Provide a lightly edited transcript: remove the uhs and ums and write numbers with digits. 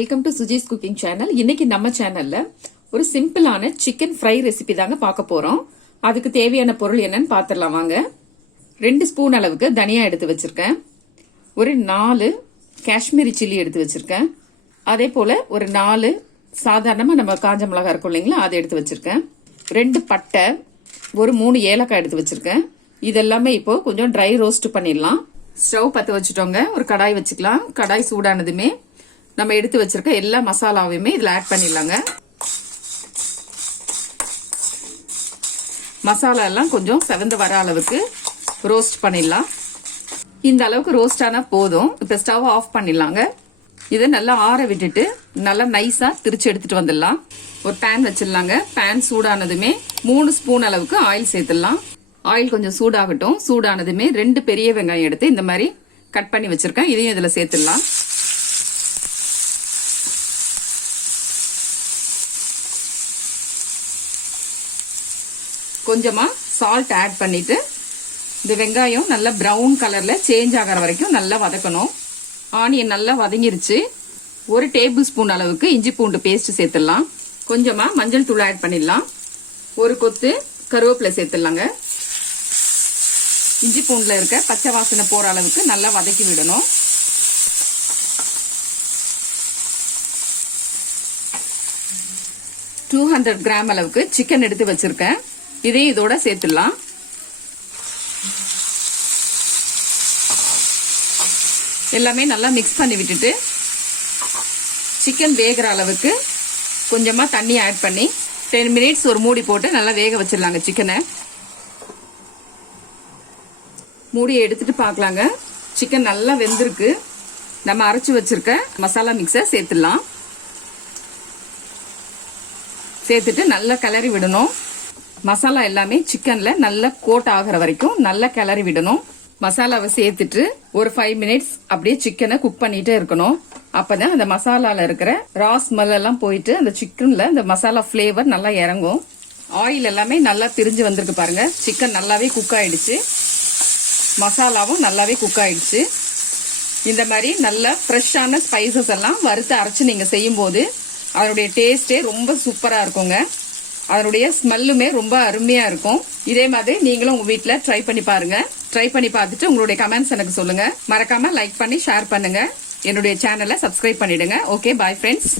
Welcome to Suji's cooking channel. இன்னைக்கு நம்ம சேனல்ல ஒரு சிம்பிளான சிக்கன் ஃப்ரை ரெசிபி தாங்க பார்க்க போறோம். அதுக்கு தேவையான பொருள் என்னன்னு பாத்திரலாம் வாங்க. 2 ஸ்பூன் அளவுக்கு தனியா எடுத்து வச்சிருக்கேன். ஒரு 4 காஷ்மீரி சில்லி எடுத்து வச்சிருக்கேன். அதே போல ஒரு 4 சாதாரணமா நம்ம காஞ்ச மிளகாய் இருக்கும் இல்லைங்களா, அதை எடுத்து வச்சிருக்கேன். 2 பட்டை, ஒரு 3 ஏலக்காய் எடுத்து வச்சிருக்கேன். இதெல்லாமே இப்போ கொஞ்சம் ட்ரை ரோஸ்ட் பண்ணிடலாம். ஸ்டவ் பற்ற வச்சுட்டோங்க. ஒரு கடாய் வச்சுக்கலாம். கடாய் சூடானதுமே நம்ம எடுத்து வச்சிருக்க எல்லா மசாலாவையுமே இதுல ஆட் பண்ணிடலாங்க. மசாலா எல்லாம் கொஞ்சம் செவந்து வர அளவுக்கு ரோஸ்ட் பண்ணிடலாம். இந்த அளவுக்கு ரோஸ்ட் ஆனா போதும். இப்ப ஸ்டவ் ஆஃப் பண்ணிடலாங்க. இதை நல்லா ஆற விட்டுட்டு நல்லா நைஸா திரிச்சு எடுத்துட்டு வந்துடலாம். ஒரு பேன் வச்சிடலாங்க. பேன் சூடானதுமே 3 ஸ்பூன் அளவுக்கு ஆயில் சேர்த்துடலாம். ஆயில் கொஞ்சம் சூடாகட்டும். சூடானதுமே 2 பெரிய வெங்காயம் எடுத்து இந்த மாதிரி கட் பண்ணி வச்சிருக்கேன். இதையும் இதுல சேர்த்துடலாம். கொஞ்சமா சால்ட் ஆட் பண்ணிட்டு இந்த வெங்காயம் நல்லா பிரவுன் கலர்ல சேஞ்ச் ஆகிற வரைக்கும் நல்லா வதக்கணும். ஆனியன் நல்லா வதங்கிருச்சு. 1 டேபிள் ஸ்பூன் அளவுக்கு இஞ்சி பூண்டு பேஸ்ட் சேர்த்துடலாம். கொஞ்சமா மஞ்சள் தூள் ஆட் பண்ணிடலாம். 1 கொத்து கருவேப்பிலை சேர்த்துடலாங்க. இஞ்சி பூண்டுல இருக்க பச்சை வாசனை போற அளவுக்கு நல்லா வதக்கி விடணும். $200 கிராம் அளவுக்கு சிக்கன் எடுத்து வச்சிருக்கேன். இதையும் இதோட சேர்த்துடலாம். எல்லாமே நல்லா மிக்ஸ் பண்ணி விட்டுட்டு சிக்கன் வேகிற அளவுக்கு கொஞ்சமா தண்ணி ஆட் பண்ணி 10 மினிட்ஸ் ஒரு மூடி போட்டு நல்லா வேக வச்சிடலாங்க. சிக்கனை மூடியை எடுத்துட்டு பார்க்கலாங்க. சிக்கன் நல்லா வெந்திருக்கு. நம்ம அரைச்சு வச்சிருக்க மசாலா மிக்ஸை சேர்த்துடலாம். சேர்த்துட்டு நல்லா கிளறி விடணும். மசாலா எல்லாமே சிக்கன்ல நல்லா கோட் ஆகிற வரைக்கும் நல்லா கிளறி விடணும். மசாலாவை சேர்த்துட்டு ஒரு 5 மினிட்ஸ் அப்படியே சிக்கனை குக் பண்ணிட்டே இருக்கணும். அப்பதான் அந்த மசாலால இருக்கிற ரா ஸ்மெல் எல்லாம் போயிட்டு அந்த சிக்கன்ல இந்த மசாலா பிளேவர் நல்லா இறங்கும். ஆயில் எல்லாமே நல்லா பிரிஞ்சு வந்திருக்கு பாருங்க. சிக்கன் நல்லாவே குக் ஆயிடுச்சு. மசாலாவும் நல்லாவே குக் ஆயிடுச்சு. இந்த மாதிரி நல்லா ஃப்ரெஷ்ஷான ஸ்பைசஸ் எல்லாம் வறுத்து அரைச்சு நீங்க செய்யும் போது அதனுடைய டேஸ்டே ரொம்ப சூப்பரா இருக்குங்க. அதனுடைய ஸ்மெல்லுமே ரொம்ப அருமையா இருக்கும். இதே மாதிரி நீங்களும் உங்க வீட்டுல ட்ரை பண்ணி பாருங்க. ட்ரை பண்ணி பார்த்துட்டு உங்களுடைய கமெண்ட்ஸ் எனக்கு சொல்லுங்க. மறக்காம லைக் பண்ணி ஷேர் பண்ணுங்க. என்னுடைய சேனலை சப்ஸ்கிரைப் பண்ணிடுங்க. Okay, bye friends.